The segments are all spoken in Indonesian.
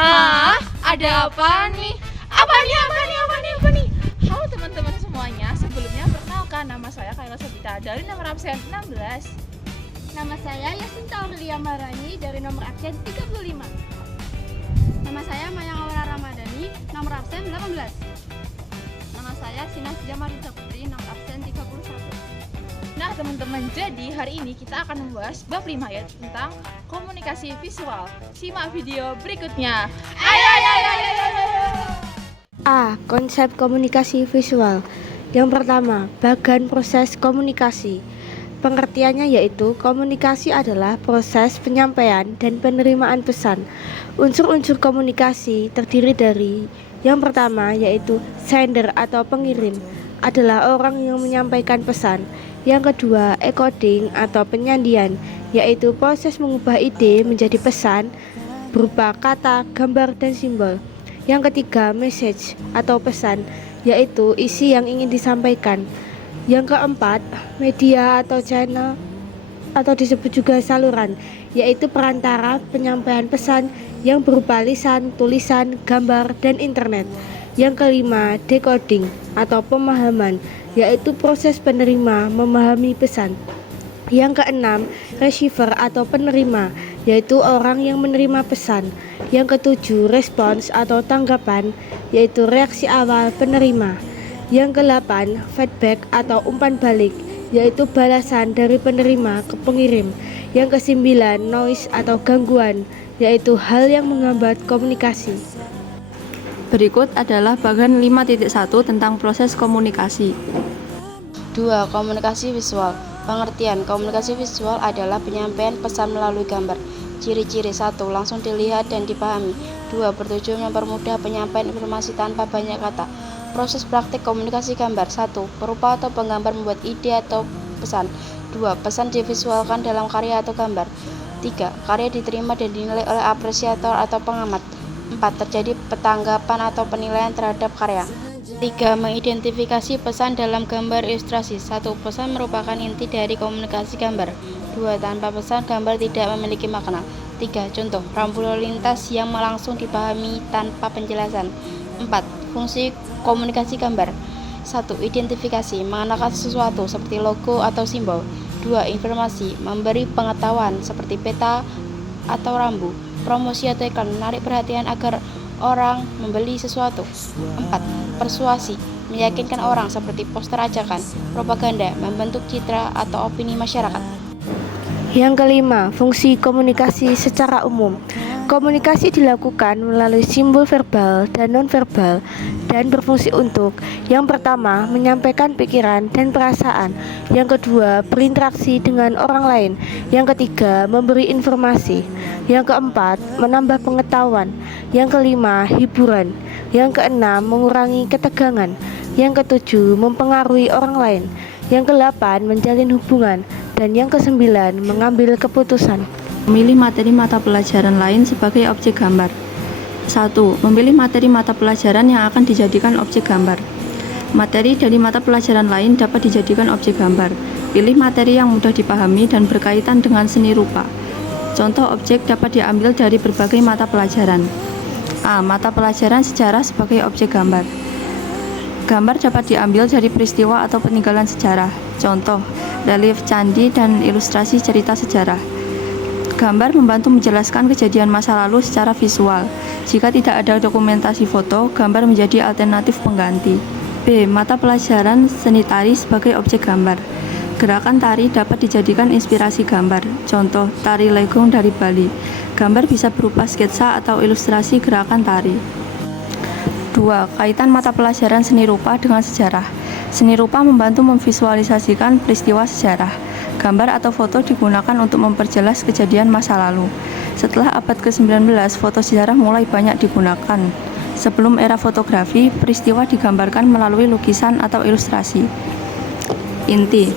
Hah? Ada apa nih? Apa nih? Halo teman-teman semuanya, sebelumnya perkenalkan nama saya Kayla Sabita dari nomor absen 16. Nama saya Yasinta Aurelia Marani dari nomor absen 35. Nama saya Mayang Aura Ramadhani, nomor absen 18. Nama saya Sinas Jamarita Putri, nomor absen 31. Nah teman-teman, jadi hari ini kita akan membahas bab 5 ya, tentang komunikasi visual. Simak video berikutnya. Ayo. A. Konsep komunikasi visual. Yang pertama, bagan proses komunikasi. Pengertiannya yaitu komunikasi adalah proses penyampaian dan penerimaan pesan. Unsur-unsur komunikasi terdiri dari yang pertama yaitu sender atau pengirim adalah orang yang menyampaikan pesan. Yang kedua, encoding atau penyandian, yaitu proses mengubah ide menjadi pesan berupa kata, gambar, dan simbol. Yang ketiga, message atau pesan, yaitu isi yang ingin disampaikan. Yang keempat, media atau channel atau disebut juga saluran, yaitu perantara penyampaian pesan yang berupa lisan, tulisan, gambar, dan internet. Yang kelima, decoding atau pemahaman, yaitu proses penerima memahami pesan. Yang keenam, receiver atau penerima, yaitu orang yang menerima pesan. Yang ketujuh, respons atau tanggapan, yaitu reaksi awal penerima. Yang kedelapan, feedback atau umpan balik, yaitu balasan dari penerima ke pengirim. Yang kesembilan, noise atau gangguan, yaitu hal yang menghambat komunikasi. Berikut adalah bagian 5.1 tentang proses komunikasi. 2. Komunikasi visual. Pengertian komunikasi visual adalah penyampaian pesan melalui gambar. Ciri-ciri 1. Langsung dilihat dan dipahami. 2. Bertujuan mempermudah penyampaian informasi tanpa banyak kata. Proses praktik komunikasi gambar. 1. Perupa atau penggambar membuat ide atau pesan. 2. Pesan divisualkan dalam karya atau gambar. 3. Karya diterima dan dinilai oleh apresiator atau pengamat. 4. Terjadi petanggapan atau penilaian terhadap karya. 3. Mengidentifikasi pesan dalam gambar ilustrasi. 1. Pesan merupakan inti dari komunikasi gambar. 2. Tanpa pesan, gambar tidak memiliki makna. 3. Contoh, rambu lalu lintas yang langsung dipahami tanpa penjelasan. 4. Fungsi komunikasi gambar. 1. Identifikasi, mengenalkan sesuatu seperti logo atau simbol. 2. Informasi, memberi pengetahuan seperti peta atau rambu. Promosi atau iklan, menarik perhatian agar orang membeli sesuatu. 4. Persuasi, meyakinkan orang seperti poster ajakan. Propaganda, membentuk citra atau opini masyarakat. Yang kelima, fungsi komunikasi secara umum. Komunikasi dilakukan melalui simbol verbal dan nonverbal dan berfungsi untuk yang pertama, menyampaikan pikiran dan perasaan. Yang kedua, berinteraksi dengan orang lain. Yang ketiga, memberi informasi. Yang keempat, menambah pengetahuan. Yang kelima, hiburan. Yang keenam, mengurangi ketegangan. Yang ketujuh, mempengaruhi orang lain. Yang kedelapan, menjalin hubungan. Dan yang kesembilan, mengambil keputusan. Memilih materi mata pelajaran lain sebagai objek gambar. 1. Memilih materi mata pelajaran yang akan dijadikan objek gambar. Materi dari mata pelajaran lain dapat dijadikan objek gambar. Pilih materi yang mudah dipahami dan berkaitan dengan seni rupa. Contoh objek dapat diambil dari berbagai mata pelajaran. A. Mata pelajaran sejarah sebagai objek gambar. Gambar dapat diambil dari peristiwa atau peninggalan sejarah. Contoh, relief candi dan ilustrasi cerita sejarah. Gambar membantu menjelaskan kejadian masa lalu secara visual. Jika tidak ada dokumentasi foto, gambar menjadi alternatif pengganti. B. Mata pelajaran seni tari sebagai objek gambar. Gerakan tari dapat dijadikan inspirasi gambar. Contoh, tari legong dari Bali. Gambar bisa berupa sketsa atau ilustrasi gerakan tari. 2. Kaitan mata pelajaran seni rupa dengan sejarah. Seni rupa membantu memvisualisasikan peristiwa sejarah. Gambar atau foto digunakan untuk memperjelas kejadian masa lalu. Setelah abad ke-19, foto sejarah mulai banyak digunakan. Sebelum era fotografi, peristiwa digambarkan melalui lukisan atau ilustrasi. Inti.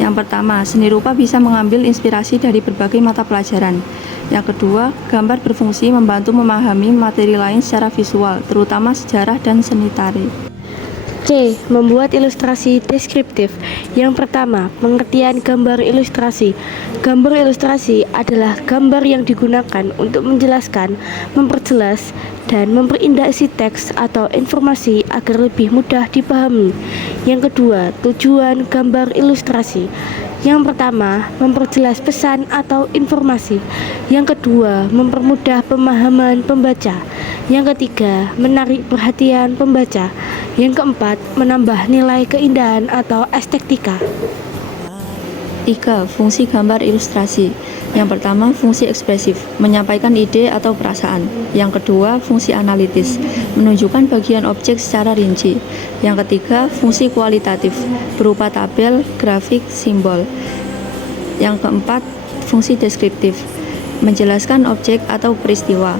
Yang pertama, seni rupa bisa mengambil inspirasi dari berbagai mata pelajaran. Yang kedua, gambar berfungsi membantu memahami materi lain secara visual, terutama sejarah dan seni tari. C. Membuat ilustrasi deskriptif. Yang pertama, pengertian gambar ilustrasi. Gambar ilustrasi adalah gambar yang digunakan untuk menjelaskan, memperjelas, dan memperindah isi teks atau informasi agar lebih mudah dipahami. Yang kedua, tujuan gambar ilustrasi. Yang pertama, memperjelas pesan atau informasi. Yang kedua, mempermudah pemahaman pembaca. Yang ketiga, menarik perhatian pembaca. Yang keempat, menambah nilai keindahan atau estetika. 3. Fungsi gambar ilustrasi. Yang pertama, fungsi ekspresif, menyampaikan ide atau perasaan. Yang kedua, fungsi analitis, menunjukkan bagian objek secara rinci. Yang ketiga, fungsi kualitatif, berupa tabel, grafik, simbol. Yang keempat, fungsi deskriptif, menjelaskan objek atau peristiwa.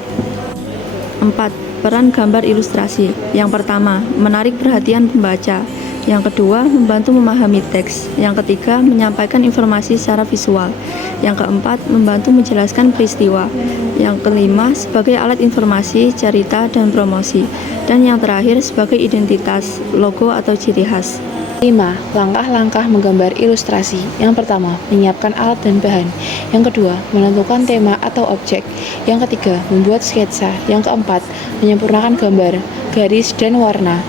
4. Peran gambar ilustrasi. Yang pertama, menarik perhatian pembaca. Yang kedua, membantu memahami teks. Yang ketiga, menyampaikan informasi secara visual. Yang keempat, membantu menjelaskan peristiwa. Yang kelima, sebagai alat informasi, cerita, dan promosi. Dan yang terakhir, sebagai identitas, logo, atau ciri khas. 5. Langkah-langkah menggambar ilustrasi. Yang pertama, menyiapkan alat dan bahan. Yang kedua, menentukan tema atau objek. Yang ketiga, membuat sketsa. Yang keempat, menyempurnakan gambar, garis, dan warna.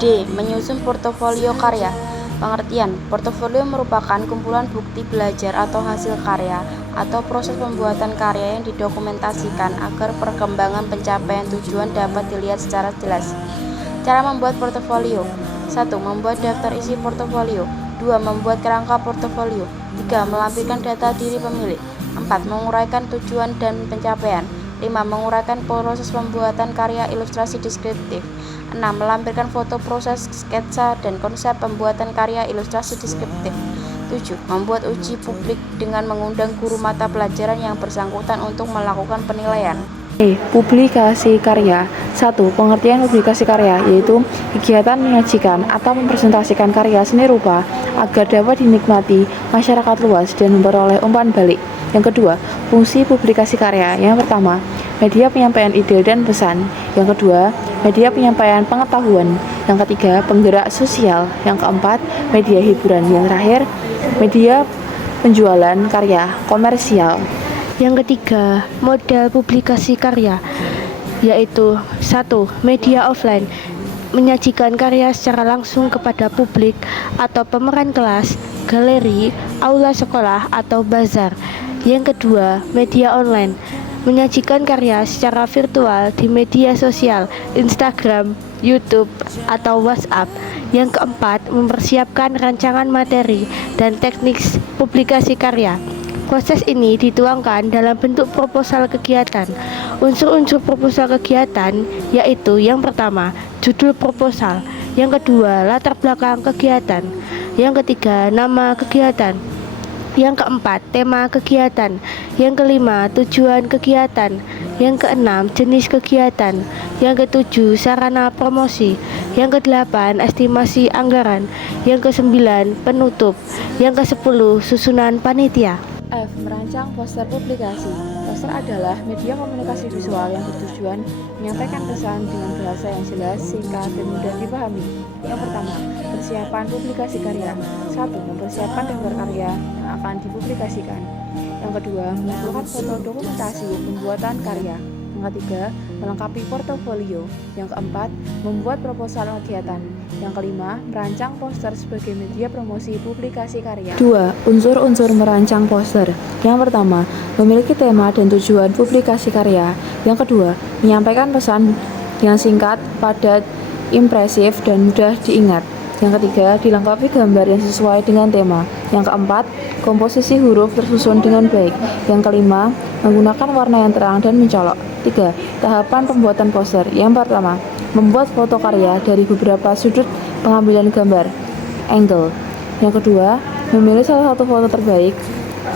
D. Menyusun portofolio karya. Pengertian: portofolio merupakan kumpulan bukti belajar atau hasil karya atau proses pembuatan karya yang didokumentasikan agar perkembangan pencapaian tujuan dapat dilihat secara jelas. Cara membuat portofolio: 1. Membuat daftar isi portofolio. 2. Membuat kerangka portofolio. 3. Melampirkan data diri pemilik. 4. Menguraikan tujuan dan pencapaian. 5. Menguraikan proses pembuatan karya ilustrasi deskriptif. 6. Melampirkan foto proses sketsa dan konsep pembuatan karya ilustrasi deskriptif. 7. Membuat uji publik dengan mengundang guru mata pelajaran yang bersangkutan untuk melakukan penilaian. Publikasi karya. 1. Pengertian publikasi karya yaitu kegiatan menyajikan atau mempresentasikan karya seni rupa agar dapat dinikmati masyarakat luas dan memperoleh umpan balik. Yang kedua, fungsi publikasi karya. Yang pertama, media penyampaian ide dan pesan. Yang kedua, media penyampaian pengetahuan. Yang ketiga, penggerak sosial. Yang keempat, media hiburan. Yang terakhir, media penjualan karya komersial. Yang ketiga, model publikasi karya, yaitu 1. Media offline, menyajikan karya secara langsung kepada publik atau pemeran kelas, galeri, aula sekolah, atau bazar. Yang kedua, media online, menyajikan karya secara virtual di media sosial, Instagram, YouTube, atau WhatsApp. Yang keempat, mempersiapkan rancangan materi dan teknik publikasi karya. Proses ini dituangkan dalam bentuk proposal kegiatan. Unsur-unsur proposal kegiatan yaitu yang pertama, judul proposal. Yang kedua, latar belakang kegiatan. Yang ketiga, nama kegiatan. Yang keempat, tema kegiatan. Yang kelima, tujuan kegiatan. Yang keenam, jenis kegiatan. Yang ketujuh, sarana promosi. Yang kedelapan, estimasi anggaran. Yang kesembilan, penutup. Yang kesepuluh, susunan panitia. F. Merancang poster publikasi. Poster adalah media komunikasi visual yang bertujuan menyampaikan pesan dengan bahasa yang jelas, singkat, dan mudah dipahami. Yang pertama, persiapan publikasi karya. 1. Mempersiapkan daftar karya yang akan dipublikasikan. Yang kedua, mengumpulkan foto dokumentasi pembuatan karya. Yang ketiga, melengkapi portofolio. Yang keempat, membuat proposal kegiatan. Yang kelima, merancang poster sebagai media promosi publikasi karya. 2. Unsur-unsur merancang poster. Yang pertama, memiliki tema dan tujuan publikasi karya. Yang kedua, menyampaikan pesan yang singkat, padat, impresif, dan mudah diingat. Yang ketiga, dilengkapi gambar yang sesuai dengan tema. Yang keempat, komposisi huruf tersusun dengan baik. Yang kelima, menggunakan warna yang terang dan mencolok. 3. Tahapan pembuatan poster. Yang pertama, membuat foto karya dari beberapa sudut pengambilan gambar, angle. Yang kedua, memilih salah satu foto terbaik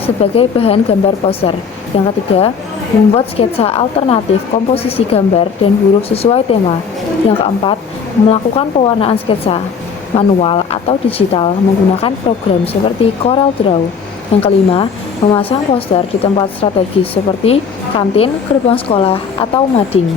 sebagai bahan gambar poster. Yang ketiga, membuat sketsa alternatif komposisi gambar dan huruf sesuai tema. Yang keempat, melakukan pewarnaan sketsa manual atau digital menggunakan program seperti Corel Draw. Yang kelima, memasang poster di tempat strategis seperti kantin, gerbang sekolah, atau mading.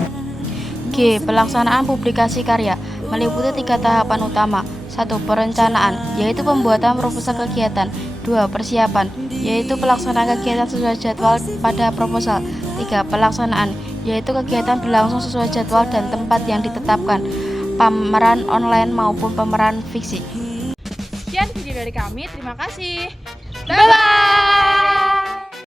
G. Pelaksanaan publikasi karya. meliputi 3 tahapan utama. 1. Perencanaan, yaitu pembuatan proposal kegiatan. 2. Persiapan, yaitu pelaksanaan kegiatan sesuai jadwal pada proposal. 3. Pelaksanaan, yaitu kegiatan berlangsung sesuai jadwal dan tempat yang ditetapkan, pameran online maupun pameran fiksi. Sekian video dari kami, terima kasih. Bye-bye.